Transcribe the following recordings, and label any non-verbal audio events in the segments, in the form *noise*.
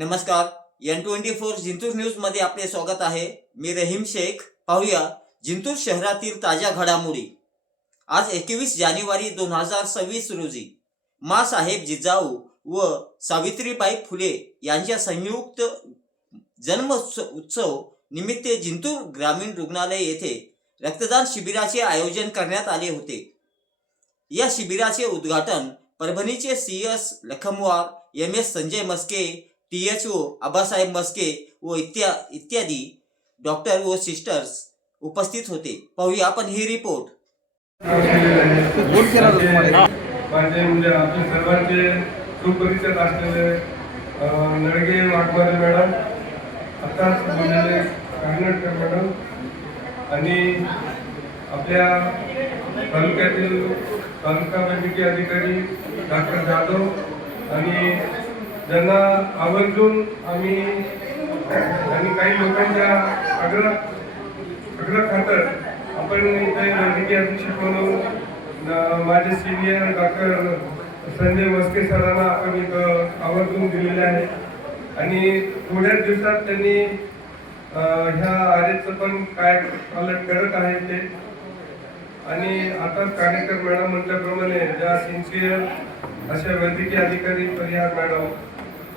नमस्कार. N twenty four Jintur न्यूजमध्ये आपले स्वागत आहे. मी रहीम शेख. पाहूया जिंतूर शहरातील ताज्या घडामोडी. आज एकवीस जानेवारी दोन हजार सव्वीस रोजी मा साहेब जिजाऊ व सावित्रीबाई फुले यांच्या संयुक्त जन्म उत्स- उत्सव निमित्त जिंतूर ग्रामीण रुग्णालय येथे रक्तदान शिबिराचे आयोजन करण्यात आले होते. या शिबिराचे उद्घाटन परभणीचे C S Lakhamwar M S Sanjay Maske T H O Abasaheb Maske व इत्या इत्यादी डॉक्टर व सिस्टर्स उपस्थित होते. पाहूया आपण ही रिपोर्ट माझे म्हणजे सर्वांचे सुपरिचित असलेले नडगे वाघमारे मॅडम आत्ताच बोललेले कानडकर मॅडम आणि आपल्या तालुक्यातील तालुका वैद्यकीय अधिकारी डॉक्टर जाधव आणि ज्यांना आवर्जून आम्ही आणि काही लोकांच्या आग्रह आग्रह खातर आपण इथे वैद्यकीय अधीक्षक म्हणून माझे सिनियर डॉक्टर संजय मस्के सरांना आपण इथं आवर्जून दिलेले आहे. आणि थोड्याच दिवसात त्यांनी ह्या आरेचं पण काय अलर्ट करत आहे ते. आणि आता कानेकर मॅडम म्हटल्याप्रमाणे ज्या सिन्सिअर अशा वैद्यकीय अधिकारी परिहार मॅडम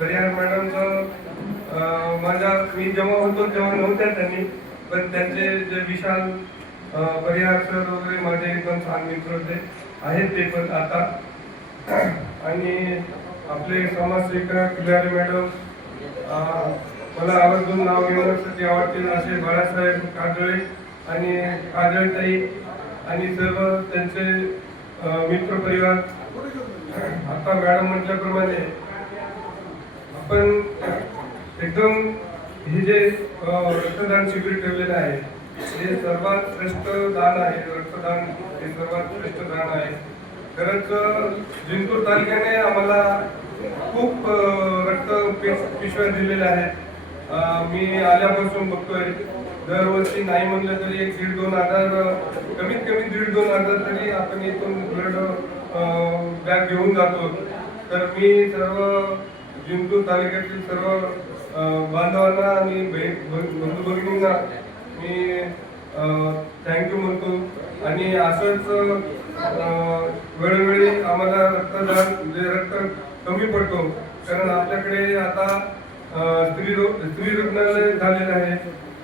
परिहार मॅडमचं माझ्या मी जेव्हा होतो तेव्हा नव्हत्या त्यांनी पण त्यांचे जे विशाल परिहार सर वगैरे माझे एकदम छान मित्र होते आहेत ते पण आता. आणि आपले समाजसेविका किल्लारी मॅडम मला आवर्जून नाव घेण्यासाठी आवडतील असे बाळासाहेब काजळे आणि काजळताई आणि सर्व त्यांचे मित्र परिवार. आता मॅडम म्हटल्याप्रमाणे आपण एकदम हे जे रक्तदान शिबिर ठेवलेलं आहे हे सर्वात श्रेष्ठ दान आहे. रक्तदान हे सर्वात श्रेष्ठ दान आहे. खरंच जिंतूर तालुक्याने आम्हाला खूप रक्त पिशव्या दिलेल्या आहेत. मी आल्यापासून बघतोय दरवर्षी नाही म्हणलं तरी एक दीड दोन हजार कमीत कमी दीड दोन हजार तरी आपण इथून ब्लड बॅग घेऊन जातो. तर मी सर्व जिंतूर तालुक्यातील सर्व बांधवांना आणि बंधू भगिनींना मी थँक्यू म्हणतो. आणि असंच वेळोवेळी आम्हाला रक्तदान म्हणजे रक्त कमी पडतो. कारण आपल्याकडे आता स्त्री रो- स्त्री रुग्णालय झालेलं आहे.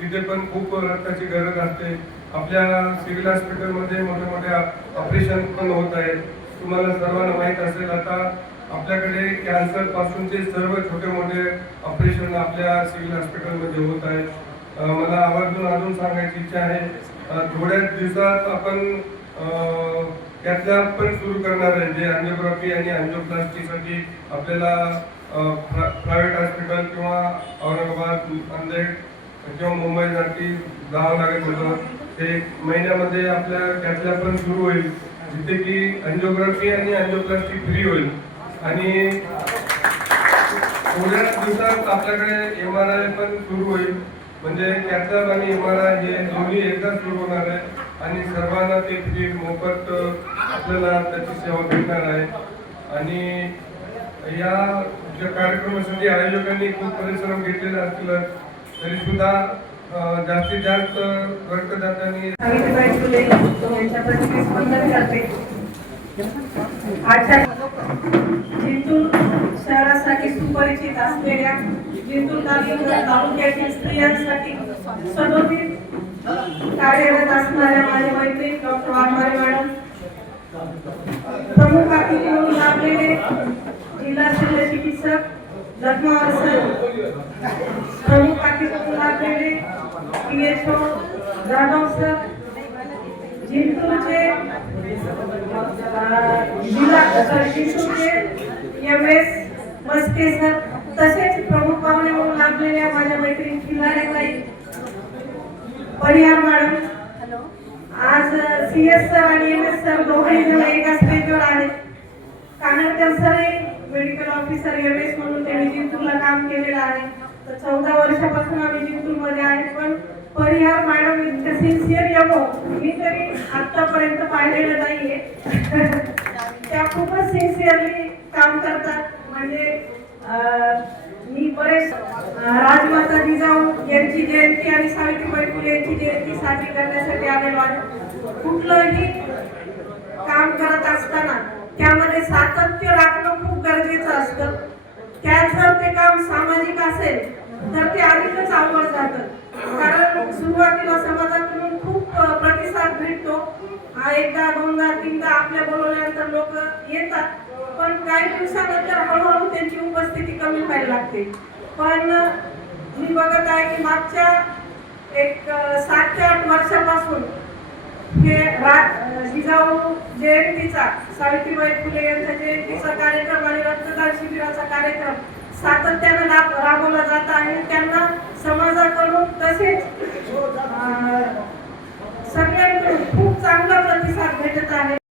तिथे पण खूप रक्ताची गरज असते. आपल्या सिव्हिल हॉस्पिटलमध्ये मोठ्या मोठे ऑपरेशन पण होत आहेत. तुम्हाला सर्वांना माहीत असेल आता आपल्याकडे कॅन्सर पासूनचे सर्व छोटे मोठे ऑपरेशन आपल्या सिव्हिल हॉस्पिटलमध्ये होत आहेत. मला आवर्जून अजून सांगायची इच्छा आहे. थोड्याच दिवसात आपण अं, त्यातल्या पण सुरू करणार आहे. जे अँजिओग्राफी आणि अँजिओप्लास्टीसाठी आपल्याला प्रायव्हेट हॉस्पिटल किंवा औरंगाबाद नांदेड किंवा मुंबईसाठी जावं लागत होतं ते महिन्यामध्ये आपल्या त्यातल्या पण सुरू होईल. जिथे की अँजिओग्राफी आणि अँजिओप्लास्टी फ्री होईल. आणि थोड्याच दिवसात आपल्याकडे एम आर आय पण सुरू होईल. म्हणजे कॅथलॅब आणि एम आर आय हे दोन्ही एकदा सुरू होणार आहे. आणि सर्वांना ते फ्री मोफत आपल्याला त्याची सेवा भेटणार आहे. आणि या ज्या कार्यक्रमासाठी आयोजकांनी खूप परिश्रम घेतलेले असतील तरी सुद्धा जास्तीत जास्त रक्तदात्यांनी सावित्रीबाई फुले यांच्या प्रतिमेस करते आजच्या जिंतूर शहरासाठी सुपरिचित असलेल्या जिंतूर तालुक्यातील स्त्रियांसाठी सदोदित कार्यरत असणाऱ्या माझ्या मैत्रीण डॉक्टर वाघमारे मॅडम प्रमुख अतिथी म्हणून लाभलेले जिल्हा शल्य चिकित्सक जखमावर सर प्रमुख अतिथी म्हणून लाभलेले P H O Jadhav sir जिंतूरचे M S Maske sir तसेच प्रमुख पाहुणे म्हणून लाभलेल्या माझ्या मैत्रीण खिलारेबाई परिहार मॅडम. आज सी एस सर आणि एम एस सर दोघेही जण एका स्टेजवर आहेत. Kanadkar sir medical officer M S म्हणून त्यांनी जिंतूरला काम केलेलं आहे. तर चौदा वर्षापासून आम्ही जिंतूरमध्ये आहे. पण परिहार मॅडम इतकं सिन्सिअर यमो मी तरी आतापर्यंत पाहिलेलं नाहीये. *laughs* त्या खूपच सिन्सिअरली काम करतात. म्हणजे मी बरेच राजमाता जिजाऊ यांची जयंती आणि सावित्रीबाई फुले यांची जयंती साजरी करण्यासाठी आलेलो आहे. कुठलंही काम करत असताना त्यामध्ये सातत्य राखणं खूप गरजेचं असतं. त्यात जर ते काम सामाजिक असेल तर ते अधिकच अवघड जातं. कारण सुरुवातीला समाजात खूप अ, प्रतिसाद भेटतो हा एकदा दोनदा तीनदा आपल्या बोलवल्यानंतर लोक येतात. पण काही दिवसानंतर हळूहळू त्यांची उपस्थिती कमी व्हायला लागते. पण मी बघत आहे की मागच्या एक सात ते आठ वर्षापासून हे रा- जिजाऊ जयंतीचा सावित्रीबाई फुले यांचा जयंतीचा कार्यक्रम आणि रक्तदान शिबिराचा कार्यक्रम सातत्यानं राब- राबवला जात आहे. त्यांना समाजाकडून तसेच सगळ्यांकडून खूप चांगला प्रतिसाद भेटत आहे.